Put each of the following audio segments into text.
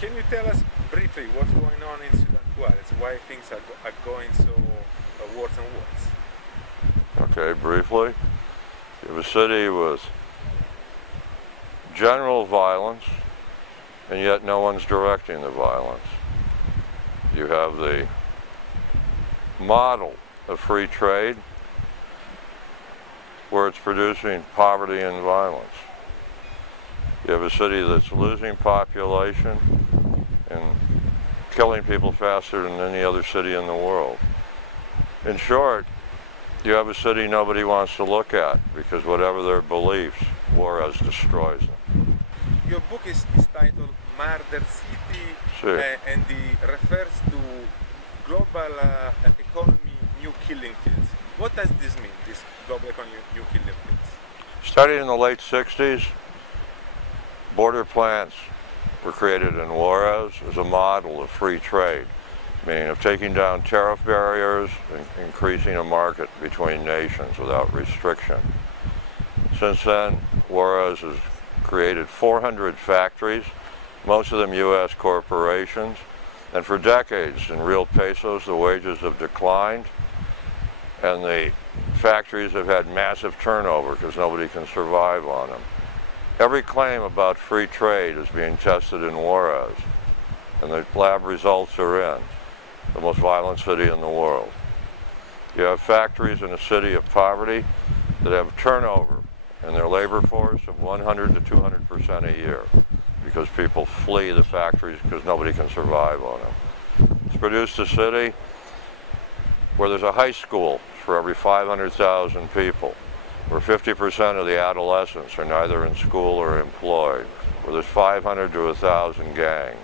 Can you tell us briefly what's going on in Ciudad Juarez? Why things are going so worse and worse? Okay, briefly. You have a city with general violence, and yet no one's directing the violence. You have the model of free trade, where it's producing poverty and violence. You have a city that's losing population and killing people faster than any other city in the world. In short, you have a city nobody wants to look at because whatever their beliefs, Juarez destroys them. Your book is titled Murder City, Sí. and it refers to global economy new killing fields. What does this mean, this global economy new killing fields? Starting in the late 60s, border plants were created in Juarez as a model of free trade, meaning of taking down tariff barriers and increasing a market between nations without restriction. Since then, Juarez has created 400 factories, most of them U.S. corporations, and for decades, in real pesos, the wages have declined, and the factories have had massive turnover because nobody can survive on them. Every claim about free trade is being tested in Juarez, and the lab results are in. The most violent city in the world. You have factories in a city of poverty that have turnover in their labor force of 100 to 200% a year because people flee the factories because nobody can survive on them. It's produced a city where there's a high school for every 500,000 people, where 50% of the adolescents are neither in school or employed, where there's 500 to 1,000 gangs.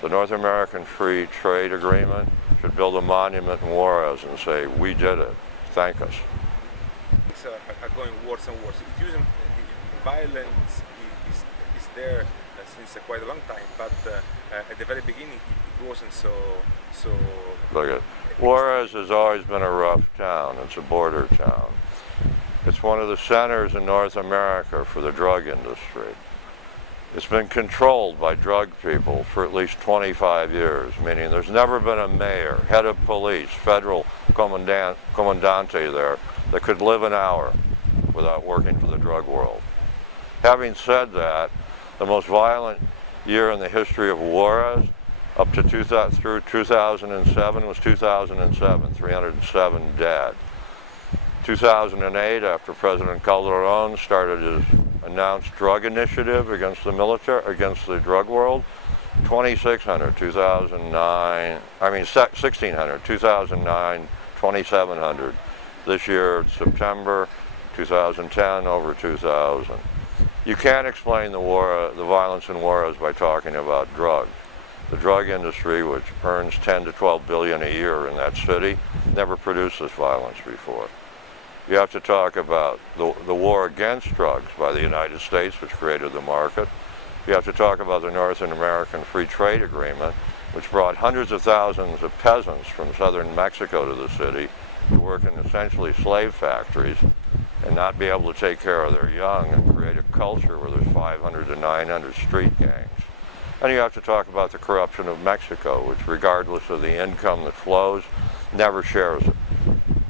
The North American Free Trade Agreement should build a monument in Juarez and say, we did it, thank us. Things are going worse and worse. Violence is there since quite a long time, but at the very beginning it wasn't so. Look at Juarez has always been a rough town. It's a border town. It's one of the centers in North America for the drug industry. It's been controlled by drug people for at least 25 years, meaning there's never been a mayor, head of police, federal comandante there that could live an hour without working for the drug world. Having said that, the most violent year in the history of Juarez up to through 2007 was 2007, 307 dead. 2008, after President Calderon started his announced drug initiative against the military, against the drug world, 2,600, 2009, 1,600, 2009, 2,700. This year, September 2010, over 2,000. You can't explain the violence in Juarez by talking about drugs. The drug industry, which earns 10 to 12 billion a year in that city, never produced this violence before. You have to talk about the war against drugs by the United States, which created the market. You have to talk about the North American Free Trade Agreement, which brought hundreds of thousands of peasants from southern Mexico to the city to work in essentially slave factories and not be able to take care of their young and create a culture where there's 500 to 900 street gangs. And you have to talk about the corruption of Mexico, which regardless of the income that flows, never shares it.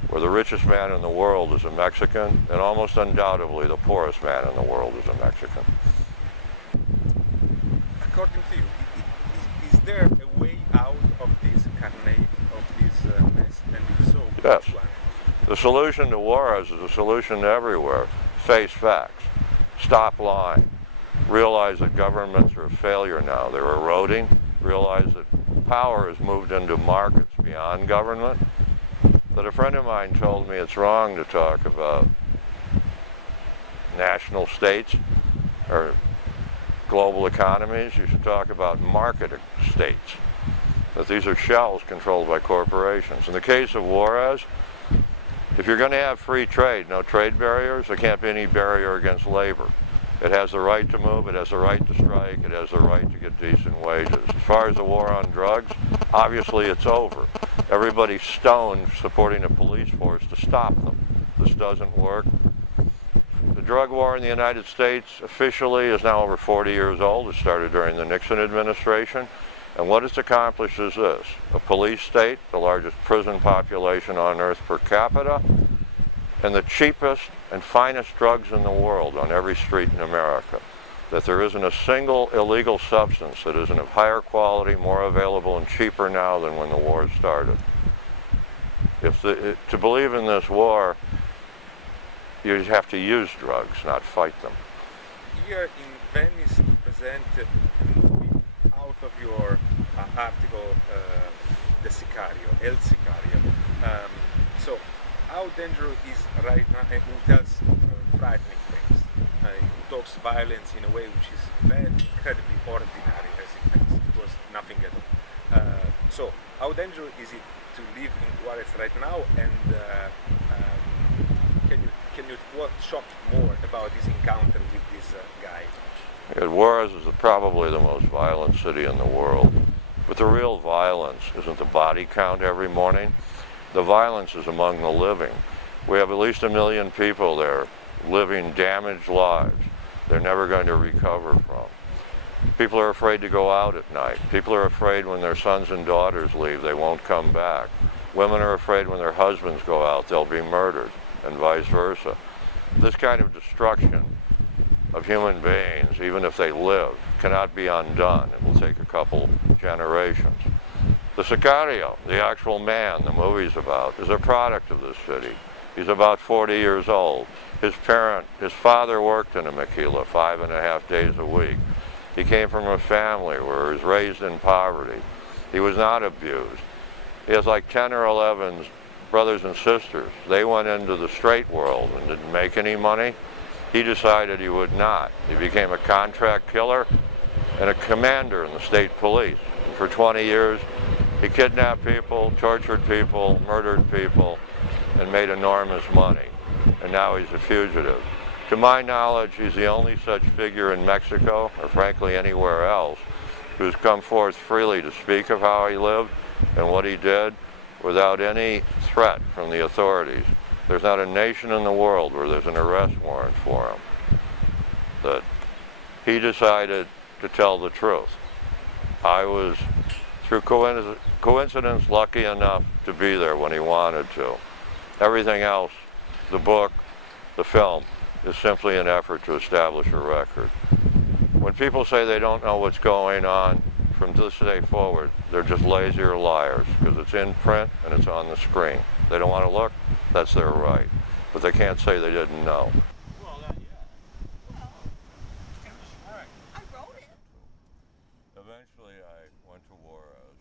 Where the richest man in the world is a Mexican, and almost undoubtedly the poorest man in the world is a Mexican. According to you, is there a way out of this carnage, of this mess, and if so, yes. which one? The solution to Juarez is a solution to everywhere. Face facts. Stop lying. Realize that governments are a failure now. They're eroding. Realize that power has moved into markets beyond government. That a friend of mine told me it's wrong to talk about national states or global economies. You should talk about market states. That these are shells controlled by corporations. In the case of Juarez, if you're going to have free trade, no trade barriers, there can't be any barrier against labor. It has the right to move, it has the right to strike, it has the right to get decent wages. As far as the war on drugs, obviously it's over. Everybody's stoned supporting a police force to stop them. This doesn't work. The drug war in the United States officially is now over 40 years old. It started during the Nixon administration. And what it's accomplished is this: a police state, the largest prison population on earth per capita, and the cheapest and finest drugs in the world on every street in America. That there isn't a single illegal substance that isn't of higher quality, more available, and cheaper now than when the war started. To believe in this war, you have to use drugs, not fight them. Here in Venice, to present a movie out of your article, The Sicario, El Sicario. So, how dangerous is right now, and who tells frightening things? He talks violence in a way which is very incredibly ordinary, as it was nothing at all. So, how dangerous is it to live in Juarez right now, and what shocked more about this encounter with this guy? Juarez is probably the most violent city in the world. But the real violence isn't the body count every morning. The violence is among the living. We have at least 1 million people there living damaged lives they're never going to recover from. People are afraid to go out at night. People are afraid when their sons and daughters leave, they won't come back. Women are afraid when their husbands go out, they'll be murdered, and vice versa. This kind of destruction of human beings, even if they live, cannot be undone. It will take a couple generations. The Sicario, the actual man the movie's about, is a product of this city. He's about 40 years old. His father worked in a maquila 5.5 days a week. He came from a family where he was raised in poverty. He was not abused. He has like 10 or 11 brothers and sisters. They went into the straight world and didn't make any money. He decided he would not. He became a contract killer and a commander in the state police. And for 20 years, he kidnapped people, tortured people, murdered people, and made enormous money. And now he's a fugitive. To my knowledge, he's the only such figure in Mexico, or frankly anywhere else, who's come forth freely to speak of how he lived and what he did without any threat from the authorities. There's not a nation in the world where there's an arrest warrant for him. That he decided to tell the truth. I was, through coincidence, lucky enough to be there when he wanted to. Everything else, the book, the film, is simply an effort to establish a record. When people say they don't know what's going on from this day forward, they're just lazy or liars, because it's in print and it's on the screen. They don't want to look, that's their right. But they can't say they didn't know. Well, yeah. Well, in the spring. I wrote it. Eventually I went to Juarez